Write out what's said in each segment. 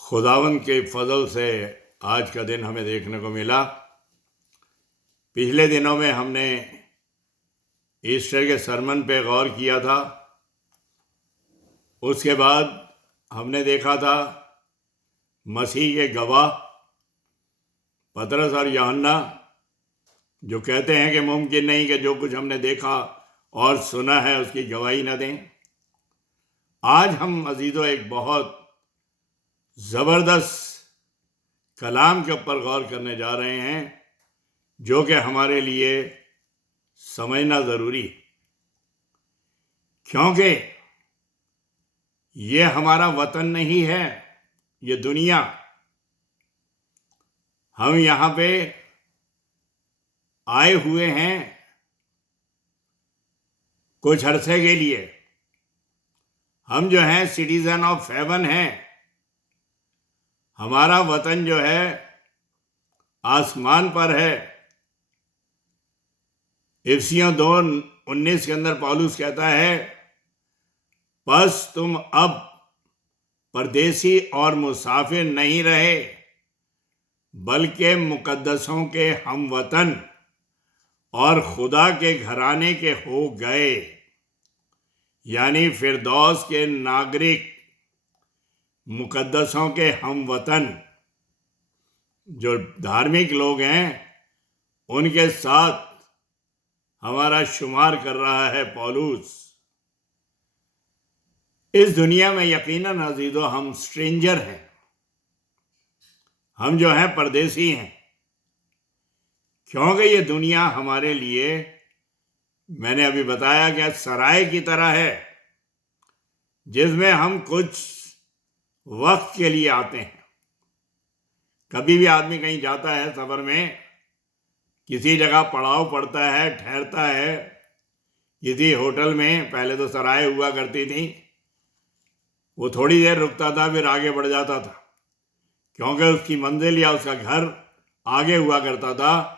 खुदावंद के फजल से आज का दिन हमें देखने को मिला। पिछले दिनों में हमने ईस्टर के सरमन पे गौर किया था। उसके बाद हमने देखा था मसीह के गवाह पतरस और यूहन्ना जो कहते हैं कि मुमकिन नहीं कि जो कुछ हमने देखा और सुना है उसकी गवाही न दें। आज हम अजीज़ों एक बहुत ज़बरदस्त कलाम के ऊपर गौर करने जा रहे हैं जो कि हमारे लिए समझना ज़रूरी है, क्योंकि ये हमारा वतन नहीं है, ये दुनिया। हम यहाँ पे आए हुए हैं कुछ अरसे के लिए। हम जो हैं सिटीजन ऑफ हेवन हैं। हमारा वतन जो है आसमान पर है। इफिसियों 2:19 के अंदर पौलुस कहता है, बस तुम अब परदेसी और मुसाफिर नहीं रहे बल्कि मुकद्दसों के हम वतन और खुदा के घराने के हो गए, यानी फिरदौस के नागरिक, मुकद्दसों के हम वतन। जो धार्मिक लोग हैं उनके साथ हमारा शुमार कर रहा है पौलुस। इस दुनिया में यकीनन अजीजों हम स्ट्रेंजर हैं, हम जो हैं परदेसी हैं, क्योंकि ये दुनिया हमारे लिए, मैंने अभी बताया कि सराय की तरह है जिसमें हम कुछ वक्त के लिए आते हैं। कभी भी आदमी कहीं जाता है सफर में, किसी जगह पड़ाव पड़ता है, ठहरता है किसी होटल में। पहले तो सराय हुआ करती थी, वो थोड़ी देर रुकता था फिर आगे बढ़ जाता था, क्योंकि उसकी मंजिल या उसका घर आगे हुआ करता था।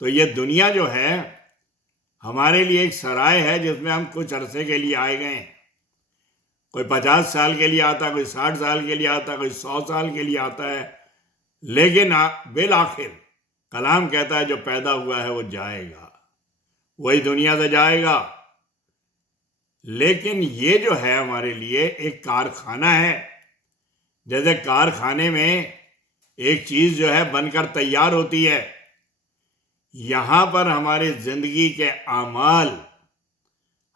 तो ये दुनिया जो है हमारे लिए एक सराय है जिसमें हम कुछ अरसे के लिए आए गए हैं। कोई 50 साल के लिए आता, कोई 60 साल के लिए आता, कोई 100 साल के लिए आता है, लेकिन बिल आखिर कलाम कहता है जो पैदा हुआ है वो जाएगा, वही दुनिया से जाएगा। लेकिन ये जो है हमारे लिए एक कारखाना है। जैसे कारखाने में एक चीज जो है बनकर तैयार होती है, यहां पर हमारी जिंदगी के आमाल,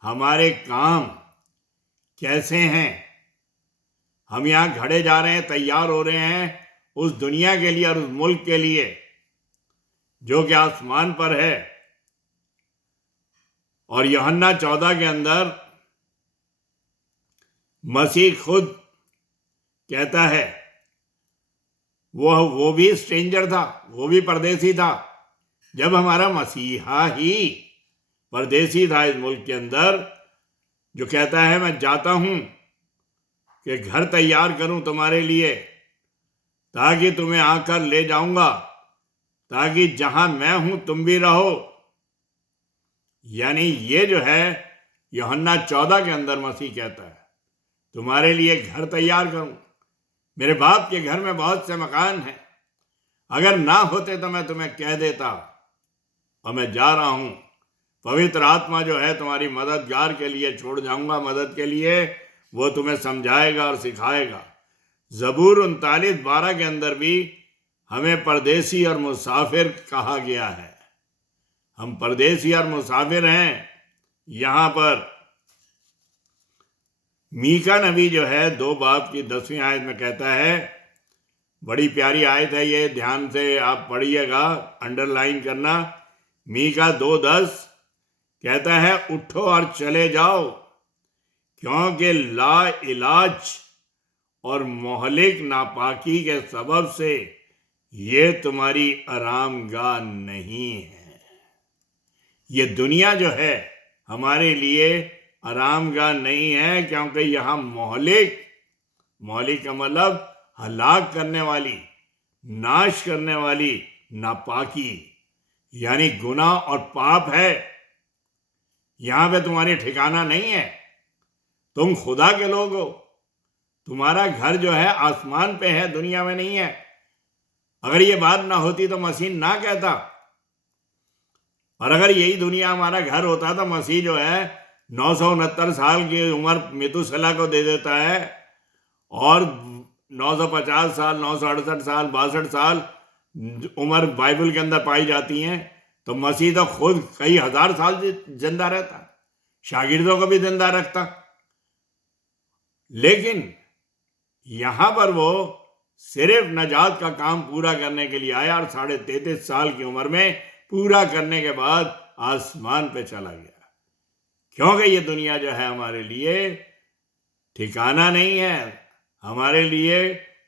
हमारे काम कैसे हैं। हम यहां घड़े जा रहे हैं, तैयार हो रहे हैं उस दुनिया के लिए और उस मुल्क के लिए जो कि आसमान पर है। और यूहन्ना 14 के अंदर मसीह खुद कहता है, वो भी स्ट्रेंजर था, वो भी परदेसी था। जब हमारा मसीहा ही परदेसी था इस मुल्क के अंदर, जो कहता है मैं जाता हूं कि घर तैयार करूं तुम्हारे लिए, ताकि तुम्हें आकर ले जाऊंगा, ताकि जहां मैं हूं तुम भी रहो। यानी ये जो है यूहन्ना 14 के अंदर मसीह कहता है, तुम्हारे लिए घर तैयार करूं। मेरे बाप के घर में बहुत से मकान हैं, अगर ना होते तो मैं तुम्हें कह देता, और मैं जा रहा हूं। पवित्र आत्मा जो है तुम्हारी मददगार के लिए छोड़ जाऊंगा, मदद के लिए। वो तुम्हें समझाएगा और सिखाएगा। ज़बूर 39:12 के अंदर भी हमें परदेसी और मुसाफिर कहा गया है। हम परदेसी और मुसाफिर हैं यहां पर। मीका नबी जो है 2 बाब की 10वीं आयत में कहता है, बड़ी प्यारी आयत है ये, ध्यान से आप पढ़िएगा, अंडरलाइन करना। मीका 2:10 कहता है, उठो और चले जाओ, क्योंकि ला इलाज और मोहलिक नापाकी के सबब से ये तुम्हारी आरामगाह नहीं है। ये दुनिया जो है हमारे लिए आरामगाह नहीं है, क्योंकि यहाँ मोहलिक का मतलब हलाक करने वाली, नाश करने वाली नापाकी, यानी गुनाह और पाप है। यहां पे तुम्हारी ठिकाना नहीं है। तुम खुदा के लोग हो, तुम्हारा घर जो है आसमान पे है, दुनिया में नहीं है। अगर ये बात ना होती तो मसीह ना कहता। और अगर यही दुनिया हमारा घर होता तो मसीह जो है 969 साल की उम्र मेतुसला को दे देता है, और 950 साल, 968 साल, 62 साल उम्र बाइबल के अंदर पाई जाती हैं। तो मसीह तो खुद कई हजार साल जिंदा रहता, शागिर्दों को भी जिंदा रखता। लेकिन यहां पर वो सिर्फ नजात का काम पूरा करने के लिए आया, और 33.5 साल की उम्र में पूरा करने के बाद आसमान पे चला गया। क्योंकि ये दुनिया जो है हमारे लिए ठिकाना नहीं है, हमारे लिए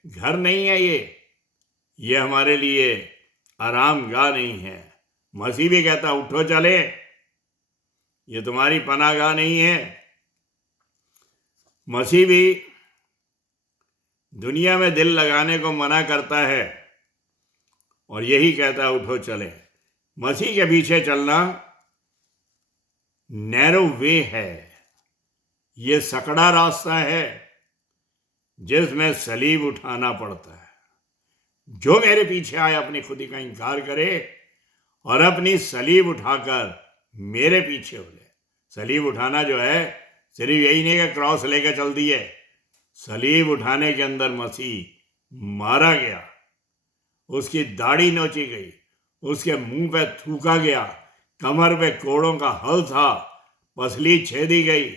घर नहीं है, ये हमारे लिए आराम गाह नहीं है। मसीह भी कहता उठो चले, ये तुम्हारी पनाहगाह नहीं है। मसीह भी दुनिया में दिल लगाने को मना करता है और यही कहता है उठो चले। मसीह के पीछे चलना नैरो वे है, ये सकड़ा रास्ता है जिसमें सलीब उठाना पड़ता है। जो मेरे पीछे आए अपनी खुदी का इनकार करे और अपनी सलीब उठाकर मेरे पीछे हो ले। सलीब उठाना जो है सिर्फ यही नहीं कि क्रॉस लेकर चल दिए। सलीब उठाने के अंदर मसीह मारा गया, उसकी दाढ़ी नोची गई, उसके मुंह पे थूका गया, कमर पे कोड़ों का हल था, पसली छेदी गई,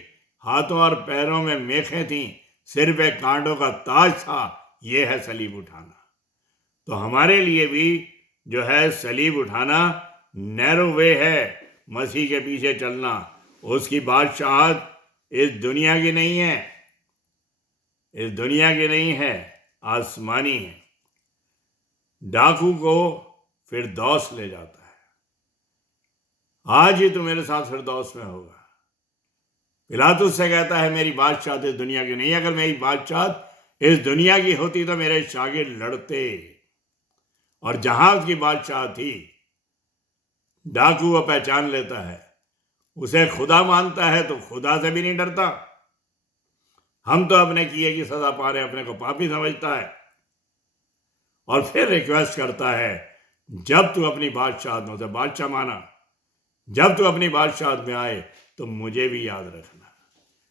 हाथों और पैरों में मेखें थीं, सिर पे कांटों का ताज था। यह है सलीब उठाना। तो हमारे लिए भी जो है सलीब उठाना नैरो वे है, मसीह के पीछे चलना। उसकी बादशाहत इस दुनिया की नहीं है, इस दुनिया की नहीं है, आसमानी है। डाकू को फिरदौस ले जाता है। आज ही तो मेरे साथ फिरदौस में होगा। पिलातुस से कहता है मेरी बादशाहत इस दुनिया की नहीं। अगर मेरी बादशाहत इस दुनिया की होती तो मेरे शागिर्द लड़ते। और जहां उसकी बादशाह थी, डाकू वो पहचान लेता है, उसे खुदा मानता है तो खुदा से भी नहीं डरता। हम तो अपने किए की सजा पा रहे, अपने को पापी समझता है और फिर रिक्वेस्ट करता है जब तू अपनी बादशाहत में, उसे बादशाह माना, जब तू अपनी बादशाहत में आए तो मुझे भी याद रखना।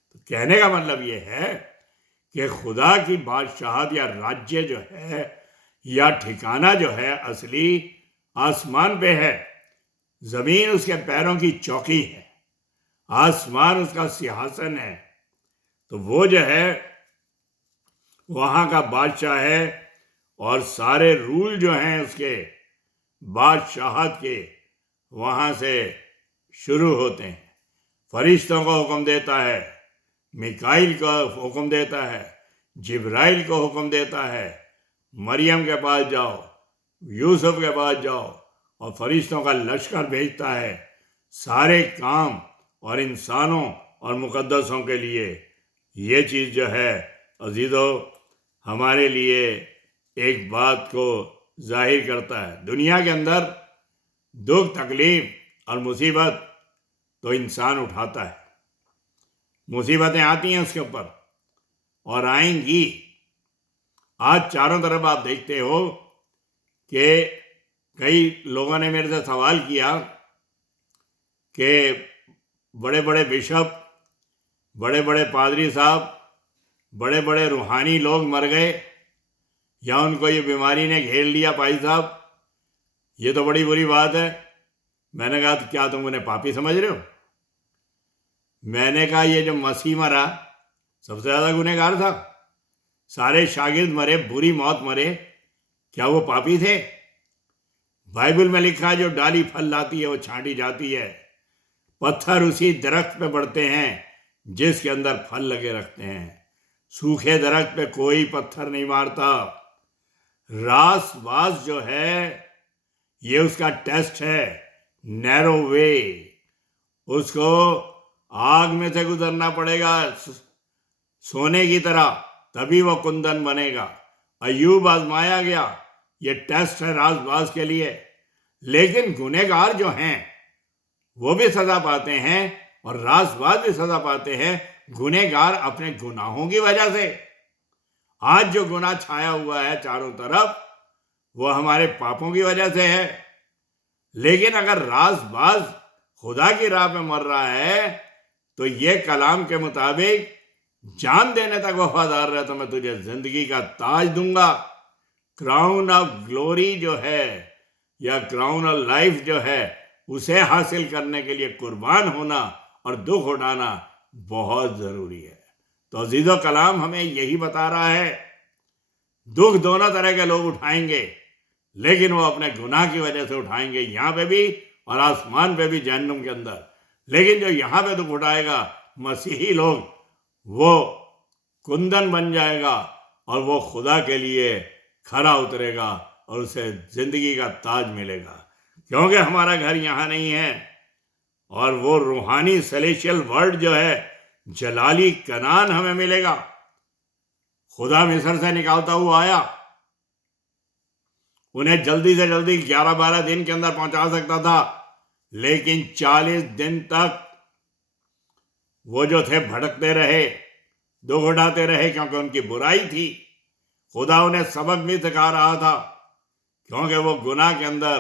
तो कहने का मतलब ये है कि खुदा की बादशाहत या राज्य जो है या ठिकाना जो है असली आसमान पे है। जमीन उसके पैरों की चौकी है, आसमान उसका सिंहासन है। तो वो जो है वहां का बादशाह है और सारे रूल जो हैं उसके बादशाहत के वहां से शुरू होते हैं। फरिश्तों को हुक्म देता है, मिकाइल को हुक्म देता है, जिब्राइल को हुक्म देता है, मरियम के पास जाओ, यूसुफ के पास जाओ, और फरिश्तों का लश्कर भेजता है सारे काम और इंसानों और मुकद्दसों के लिए। ये चीज़ जो है अजीज़ों हमारे लिए एक बात को जाहिर करता है। दुनिया के अंदर दुख, तकलीफ और मुसीबत तो इंसान उठाता है। मुसीबतें आती हैं उसके ऊपर और आएंगी। आज चारों तरफ आप देखते हो कि कई लोगों ने मेरे से सवाल किया कि बड़े बड़े बिशप, बड़े बड़े पादरी साहब, बड़े बड़े रूहानी लोग मर गए या उनको ये बीमारी ने घेर लिया, भाई साहब ये तो बड़ी बुरी बात है। मैंने कहा तो क्या तुम उन्हें पापी समझ रहे हो? मैंने कहा ये जो मसीह मरा सबसे ज़्यादा गुनहगार था, सारे शागिर्द मरे, बुरी मौत मरे, क्या वो पापी थे? बाइबल में लिखा है जो डाली फल लाती है वो छांटी जाती है। पत्थर उसी दरख्त पे बढ़ते हैं जिसके अंदर फल लगे रखते हैं। सूखे दरख्त पे कोई पत्थर नहीं मारता। रास वास जो है ये उसका टेस्ट है, नैरो वे। उसको आग में से गुजरना पड़ेगा सोने की तरह, तभी वो कुंदन बनेगा। अय्यूब आजमाया गया, ये टेस्ट है राजबाज के लिए। लेकिन गुनहगार जो हैं वो भी सजा पाते हैं और राजबाज भी सजा पाते हैं। गुनहगार अपने गुनाहों की वजह से, आज जो गुनाह छाया हुआ है चारों तरफ, वो हमारे पापों की वजह से है। लेकिन अगर राज़-बाज़ खुदा की राह पे मर रहा है, तो ये कलाम के मुताबिक जान देने तक वफादार रहे तो मैं तुझे जिंदगी का ताज दूंगा। क्राउन ऑफ ग्लोरी जो है, या क्राउन ऑफ लाइफ जो है, उसे हासिल करने के लिए कुर्बान होना और दुख उठाना बहुत जरूरी है। तो अजीजो, कलाम हमें यही बता रहा है, दुख दोनों तरह के लोग उठाएंगे, लेकिन वो अपने गुनाह की वजह से उठाएंगे, यहाँ पे भी और आसमान पे भी, जहन्नुम के अंदर। लेकिन जो यहाँ पे दुख उठाएगा मसीही लोग, वो कुंदन बन जाएगा और वो खुदा के लिए खरा उतरेगा और उसे जिंदगी का ताज मिलेगा। क्योंकि हमारा घर यहाँ नहीं है, और वो रूहानी सेलेशियल वर्ल्ड जो है, जलाली कनान हमें मिलेगा। खुदा मिस्र से निकालता हुआ आया, उन्हें जल्दी से जल्दी 11-12 दिन के अंदर पहुंचा सकता था, लेकिन 40 दिन तक वो जो थे भटकते रहे, दुख उठाते रहे, क्योंकि उनकी बुराई थी। खुदा उन्हें सबक भी सिखा रहा था, क्योंकि वो गुनाह के अंदर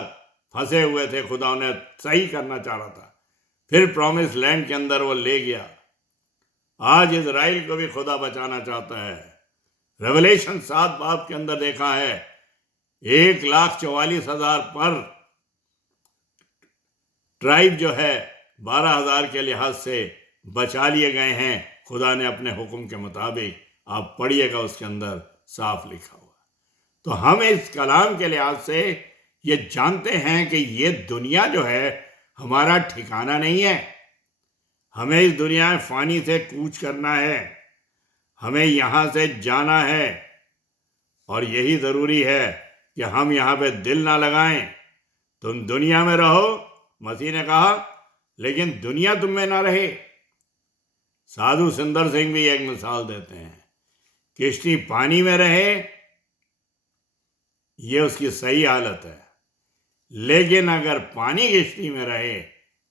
फंसे हुए थे। खुदा उन्हें सही करना चाह रहा था, फिर प्रॉमिस लैंड के अंदर वो ले गया। आज इजराइल को भी खुदा बचाना चाहता है। रेवलेशन 7 बाब के अंदर देखा है, 1,44,000 पर ट्राइब जो है 12,000 के लिहाज से बचा लिए गए हैं, खुदा ने अपने हुक्म के मुताबिक। आप पढ़िएगा, उसके अंदर साफ लिखा हुआ। तो हम इस कलाम के लिहाज से ये जानते हैं कि ये दुनिया जो है हमारा ठिकाना नहीं है। हमें इस दुनिया में फानी से कूच करना है, हमें यहाँ से जाना है, और यही ज़रूरी है कि हम यहाँ पे दिल ना लगाएं। तुम दुनिया में रहो, मसीह ने कहा, लेकिन दुनिया तुम में ना रहे। साधु सुंदर सिंह भी एक मिसाल देते हैं, किश्ती पानी में रहे, ये उसकी सही हालत है, लेकिन अगर पानी किश्ती में रहे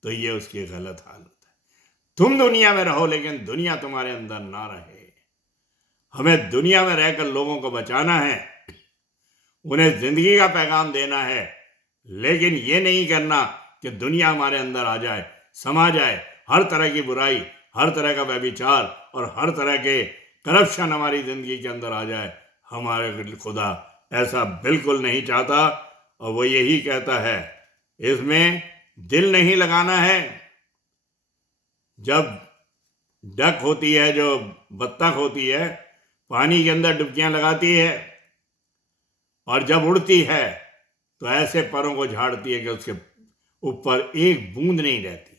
तो ये उसकी गलत हालत है। तुम दुनिया में रहो, लेकिन दुनिया तुम्हारे अंदर ना रहे। हमें दुनिया में रहकर लोगों को बचाना है, उन्हें जिंदगी का पैगाम देना है, लेकिन ये नहीं करना कि दुनिया हमारे अंदर आ जाए, समा जाए, हर तरह की बुराई, हर तरह का व्यभिचार और हर तरह के करप्शन हमारी जिंदगी के अंदर आ जाए। हमारे खुदा ऐसा बिल्कुल नहीं चाहता, और वो यही कहता है, इसमें दिल नहीं लगाना है। जब डक होती है, जो बत्तख होती है, पानी के अंदर डुबकियां लगाती है, और जब उड़ती है तो ऐसे परों को झाड़ती है कि उसके ऊपर एक बूंद नहीं रहती।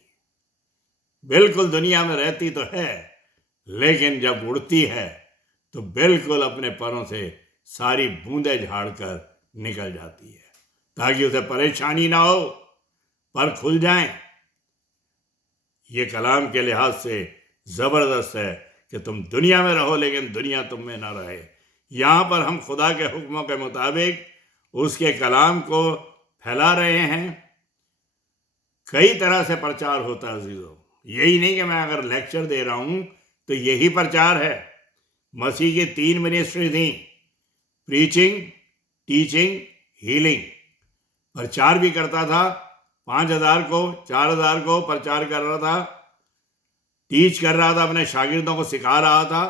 बिल्कुल दुनिया में रहती तो है, लेकिन जब उड़ती है तो बिल्कुल अपने परों से सारी बूंदें झाड़कर निकल जाती है, ताकि उसे परेशानी ना हो, पर खुल जाएं। ये कलाम के लिहाज से ज़बरदस्त है कि तुम दुनिया में रहो, लेकिन दुनिया तुम में ना रहे। यहाँ पर हम खुदा के हुक्मों के मुताबिक उसके कलाम को फैला रहे हैं। कई तरह से प्रचार होता है अजीजों, यही नहीं कि मैं अगर लेक्चर दे रहा हूँ तो यही प्रचार है। मसीह की 3 मिनिस्ट्री थी, प्रीचिंग, टीचिंग, हीलिंग। प्रचार भी करता था, 5,000 को 4,000 को प्रचार कर रहा था, टीच कर रहा था, अपने शागिर्दों को सिखा रहा था,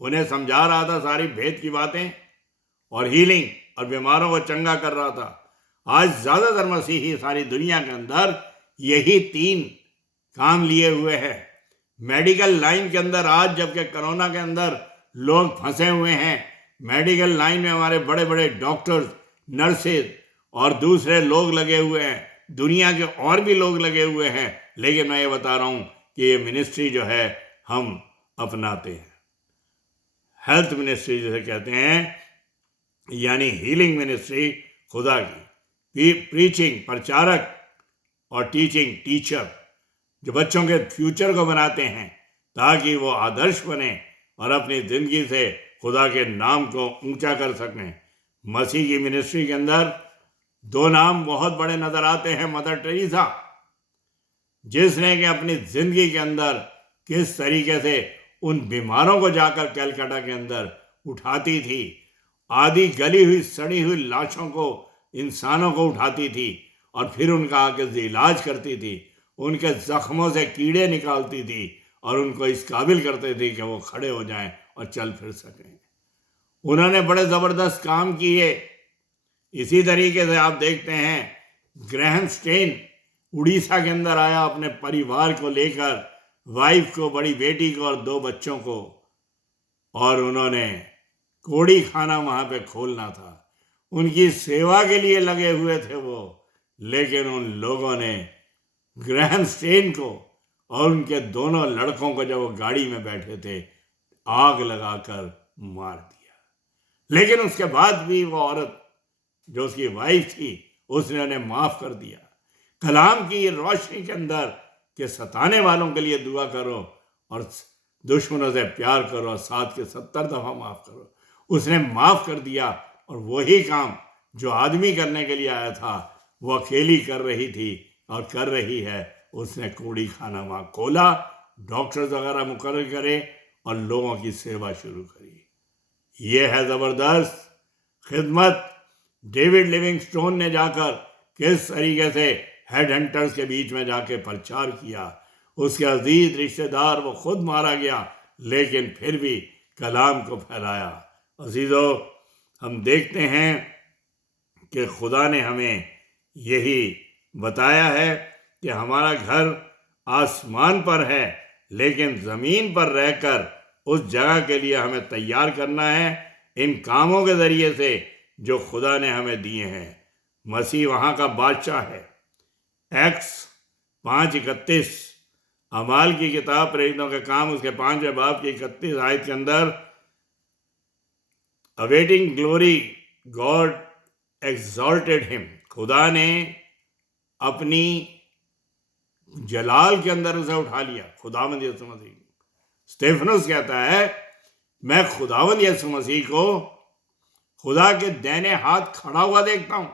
उन्हें समझा रहा था सारी भेद की बातें, और हीलिंग और बीमारों को चंगा कर रहा था। आज ज़्यादातर मसीही सारी दुनिया के अंदर यही 3 काम लिए हुए हैं। मेडिकल लाइन के अंदर आज, जबकि कोरोना के अंदर लोग फंसे हुए हैं, मेडिकल लाइन में हमारे बड़े बड़े डॉक्टर्स, नर्सेज और दूसरे लोग लगे हुए हैं, दुनिया के और भी लोग लगे हुए हैं। लेकिन मैं ये बता रहा हूँ कि ये मिनिस्ट्री जो है हम अपनाते हैं, हेल्थ मिनिस्ट्री जिसे कहते हैं, यानी हीलिंग मिनिस्ट्री खुदा की, प्रीचिंग प्रचारक, और टीचिंग टीचर, जो बच्चों के फ्यूचर को बनाते हैं ताकि वो आदर्श बने और अपनी ज़िंदगी से खुदा के नाम को ऊंचा कर सकें। मसीह की मिनिस्ट्री के अंदर 2 नाम बहुत बड़े नज़र आते हैं। मदर टेरेसा, जिसने कि अपनी ज़िंदगी के अंदर किस तरीके से उन बीमारों को जाकर कलकत्ता के अंदर उठाती थी, आधी गली हुई सड़ी हुई लाशों को, इंसानों को उठाती थी और फिर उनका आगे इलाज करती थी, उनके जख्मों से कीड़े निकालती थी और उनको इस काबिल करते थे कि वो खड़े हो जाएं और चल फिर सकें। उन्होंने बड़े ज़बरदस्त काम किए। इसी तरीके से आप देखते हैं ग्रैहम स्टेन उड़ीसा के अंदर आया अपने परिवार को लेकर, वाइफ को, बड़ी बेटी को और 2 बच्चों को, और उन्होंने कोड़ी खाना वहां पे खोलना था। उनकी सेवा के लिए लगे हुए थे वो, लेकिन उन लोगों ने ग्रैहम स्टेन को और उनके दोनों लड़कों को, जब वो गाड़ी में बैठे थे, आग लगाकर मार दिया। लेकिन उसके बाद भी वो औरत जो उसकी वाइफ थी, उसने उन्हें माफ कर दिया। कलाम की रोशनी के अंदर के सताने वालों के लिए दुआ करो और दुश्मनों से प्यार करो और 7 के 70 दफा माफ करो। उसने माफ कर दिया और वही काम जो आदमी करने के लिए आया था वो अकेली कर रही थी और कर रही है। उसने कोड़ी खाना वहां खोला, डॉक्टर्स वगैरह मुकर्रर करे और लोगों की सेवा शुरू करी। ये है जबरदस्त खिदमत। डेविड लिविंगस्टोन ने जाकर किस तरीके से हेड हंटर्स के बीच में जाके प्रचार किया। उसके अजीज रिश्तेदार वो खुद मारा गया, लेकिन फिर भी कलाम को फैलाया। अजीजों, हम देखते हैं कि खुदा ने हमें यही बताया है कि हमारा घर आसमान पर है, लेकिन ज़मीन पर रहकर उस जगह के लिए हमें तैयार करना है इन कामों के ज़रिए से जो खुदा ने हमें दिए हैं। मसीह वहाँ का बादशाह है। एक्स 5:31 अमाल की किताब प्रेरितों के काम उसके 5वें बाब की 31 आयत के अंदर, awaiting glory God exalted him, खुदा ने अपनी जलाल के अंदर उसे उठा लिया। खुदावंद यीशु मसीह, स्टेफनस कहता है मैं खुदावंद यीशु मसीह को खुदा के दाहिने हाथ खड़ा हुआ देखता हूं।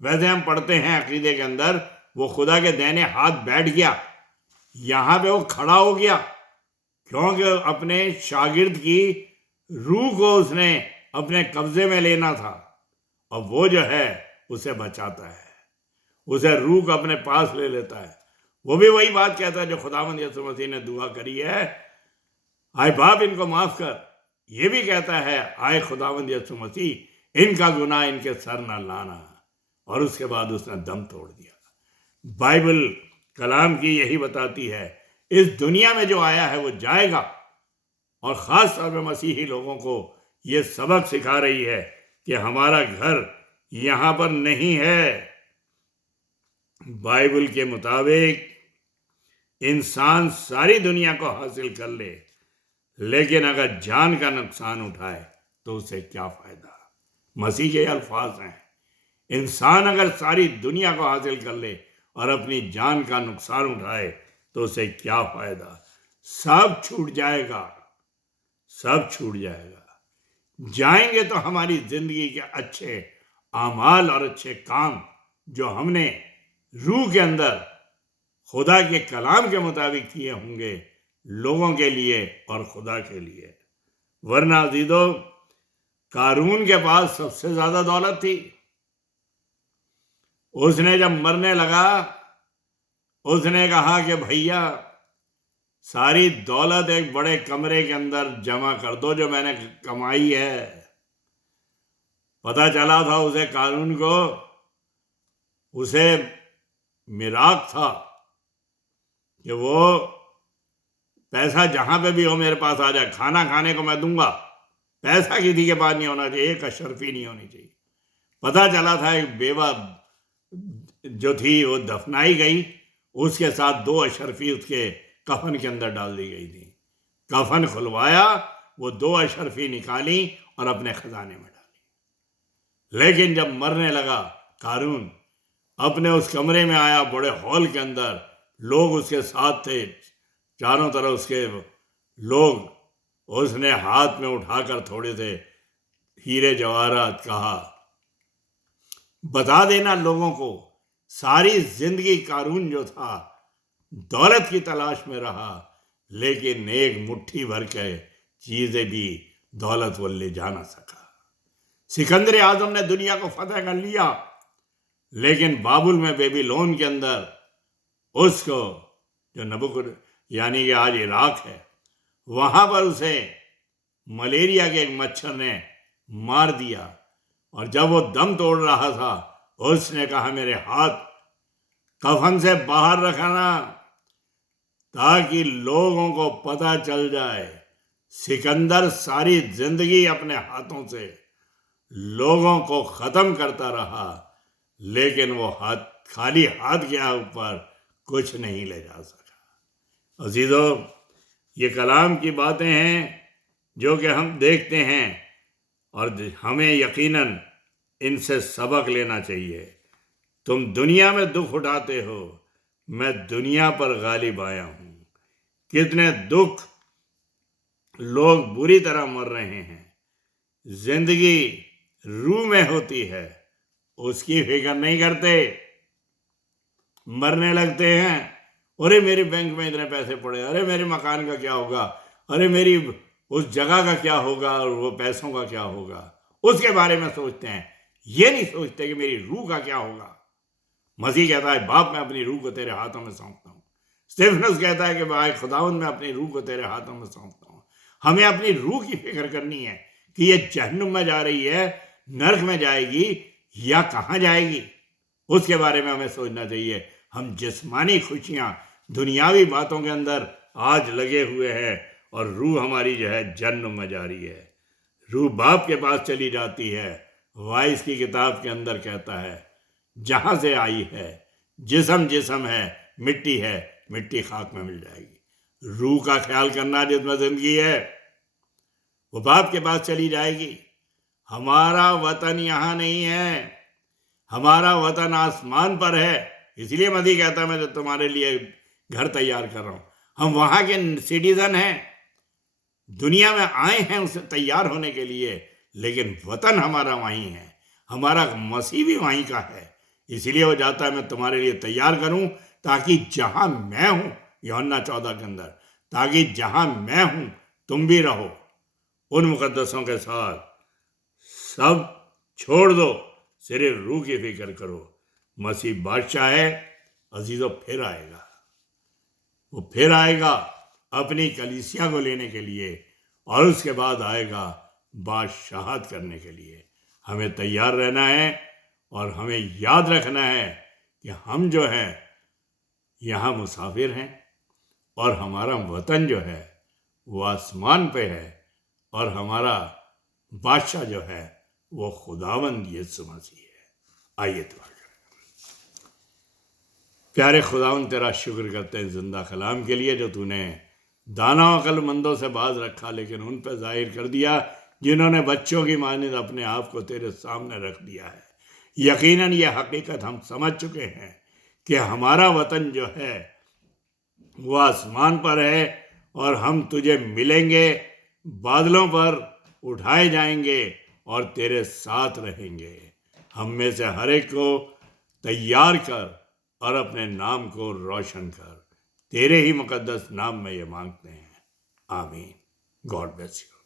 वैसे हम पढ़ते हैं अकीदे के अंदर वो खुदा के दाहिने हाथ बैठ गया, यहां पे वो खड़ा हो गया, क्योंकि अपने शागिर्द की रूह को उसने अपने कब्जे में लेना था और वो जो है उसे बचाता है, उसे रूह को अपने पास ले लेता है। वो भी वही बात कहता है जो खुदावंद यीशु मसीह ने दुआ करी है, आए बाप इनको माफ कर। ये भी कहता है आए खुदावंद यीशु मसीह इनका गुनाह इनके सर ना लाना, और उसके बाद उसने दम तोड़ दिया। बाइबल कलाम की यही बताती है इस दुनिया में जो आया है वो जाएगा, और ख़ास तौर पर मसीही लोगों को ये सबक सिखा रही है कि हमारा घर यहाँ पर नहीं है। बाइबल के मुताबिक इंसान सारी दुनिया को हासिल कर ले, लेकिन अगर जान का नुकसान उठाए तो उसे क्या फ़ायदा। मसीह के अल्फाज हैं, इंसान अगर सारी दुनिया को हासिल कर ले और अपनी जान का नुकसान उठाए तो उसे क्या फ़ायदा। सब छूट जाएगा, सब छूट जाएगा। जाएंगे तो हमारी ज़िंदगी के अच्छे आमाल और अच्छे काम जो हमने रूह के अंदर खुदा के कलाम के मुताबिक किए होंगे, लोगों के लिए और खुदा के लिए। वरना अज़ीज़ों, कारून के पास सबसे ज़्यादा दौलत थी। उसने जब मरने लगा उसने कहा कि भैया सारी दौलत एक बड़े कमरे के अंदर जमा कर दो जो मैंने कमाई है। पता चला था उसे, कारून को, उसे मिराक था कि वो पैसा जहां पे भी हो मेरे पास आ जाए, खाना खाने को मैं दूंगा, पैसा किसी के पास नहीं होना चाहिए, एक अशरफी नहीं होनी चाहिए। पता चला था एक बेवा जो थी वो दफनाई गई, उसके साथ 2 अशरफी उसके कफन के अंदर डाल दी गई थी। कफन खुलवाया, वो 2 अशरफी निकाली और अपने खजाने में डाली। लेकिन जब मरने लगा कारून अपने उस कमरे में आया, बड़े हॉल के अंदर लोग उसके साथ थे, चारों तरफ उसके लोग, उसने हाथ में उठाकर थोड़े से हीरे जवाहरात कहा, बता देना लोगों को सारी जिंदगी कारून जो था दौलत की तलाश में रहा, लेकिन एक मुट्ठी भर के चीजें भी दौलत वो ले जा ना सका। सिकंदर आजम ने दुनिया को फतेह कर लिया, लेकिन बाबुल में बेबीलोन के अंदर उसको, जो नबुकद यानी कि आज इराक है, वहां पर उसे मलेरिया के एक मच्छर ने मार दिया। और जब वो दम तोड़ रहा था, उसने कहा मेरे हाथ कफन से बाहर रखना ताकि लोगों को पता चल जाए। सिकंदर सारी जिंदगी अपने हाथों से लोगों को खत्म करता रहा, लेकिन वो खाली हाथ के ऊपर कुछ नहीं ले जा सका। अजीजों, ये कलाम की बातें हैं जो कि हम देखते हैं और हमें यकीनन इनसे सबक लेना चाहिए। तुम दुनिया में दुख उठाते हो, मैं दुनिया पर गालिब आया हूं। कितने दुख, लोग बुरी तरह मर रहे हैं, जिंदगी रूह में होती है, उसकी फिक्र नहीं करते, मरने लगते हैं। अरे मेरे बैंक में इतने पैसे पड़े, अरे मेरे मकान का क्या होगा, अरे मेरी उस जगह का क्या होगा और वो पैसों का क्या होगा, उसके बारे में सोचते हैं। ये नहीं सोचते कि मेरी रूह का क्या होगा। मसीह कहता है बाप, मैं अपनी रूह को तेरे हाथों में सौंपता हूँ। स्टेफनस कहता है कि भाई खुदावंद, मैं अपनी रूह को तेरे हाथों में सौंपता हूँ। हमें अपनी रूह की फिक्र करनी है कि ये जहन्नुम में जा रही है, नरक में जाएगी या कहाँ जाएगी, उसके बारे में हमें सोचना चाहिए। हम जिस्मानी खुशियां, दुनियावी बातों के अंदर आज लगे हुए हैं और रूह हमारी जो है जहन्नुम में जा रही है। रूह बाप के पास चली जाती है। वाइस की किताब के अंदर कहता है जहां से आई है, जिस्म जिस्म है, मिट्टी है, मिट्टी खाक में मिल जाएगी। रूह का ख्याल करना जिसमें जिंदगी है, वो बाप के पास चली जाएगी। हमारा वतन यहाँ नहीं है, हमारा वतन आसमान पर है। इसलिए मसीह कहता मैं तो तुम्हारे लिए घर तैयार कर रहा हूं। हम वहां के सिटीजन हैं, दुनिया में आए हैं उसे तैयार होने के लिए, लेकिन वतन हमारा वहीं है, हमारा मसीह भी वहीं का है। इसलिए वो जाता है मैं तुम्हारे लिए तैयार करूं, ताकि जहां मैं हूं, यूहन्ना 14 के अंदर, ताकि जहां मैं हूं तुम भी रहो। उन मुकद्दसों के साथ सब छोड़ दो, सिर्फ रूह की फिक्र करो। मसीह बादशाह है अजीजों, फिर आएगा, वो फिर आएगा अपनी कलीसिया को लेने के लिए, और उसके बाद आएगा बादशाहत करने के लिए। हमें तैयार रहना है और हमें याद रखना है कि हम जो है यहाँ मुसाफिर हैं और हमारा वतन जो है वो आसमान पे है, और हमारा बादशाह जो है वो खुदावंद यीशु मसीह है। आइए दुआ करें। प्यारे खुदावंद, तेरा शुक्र करते हैं जिंदा कलाम के लिए, जो तूने दाना अक्लमंदों से बाज रखा, लेकिन उन पर जाहिर कर दिया जिन्होंने बच्चों की मानिंद अपने आप को तेरे सामने रख दिया है। यकीनन ये हकीकत हम समझ चुके हैं कि हमारा वतन जो है वो आसमान पर है, और हम तुझे मिलेंगे, बादलों पर उठाए जाएंगे और तेरे साथ रहेंगे। हम में से हर एक को तैयार कर और अपने नाम को रोशन कर। तेरे ही मुकद्दस नाम में ये मांगते हैं, आमीन। God bless you.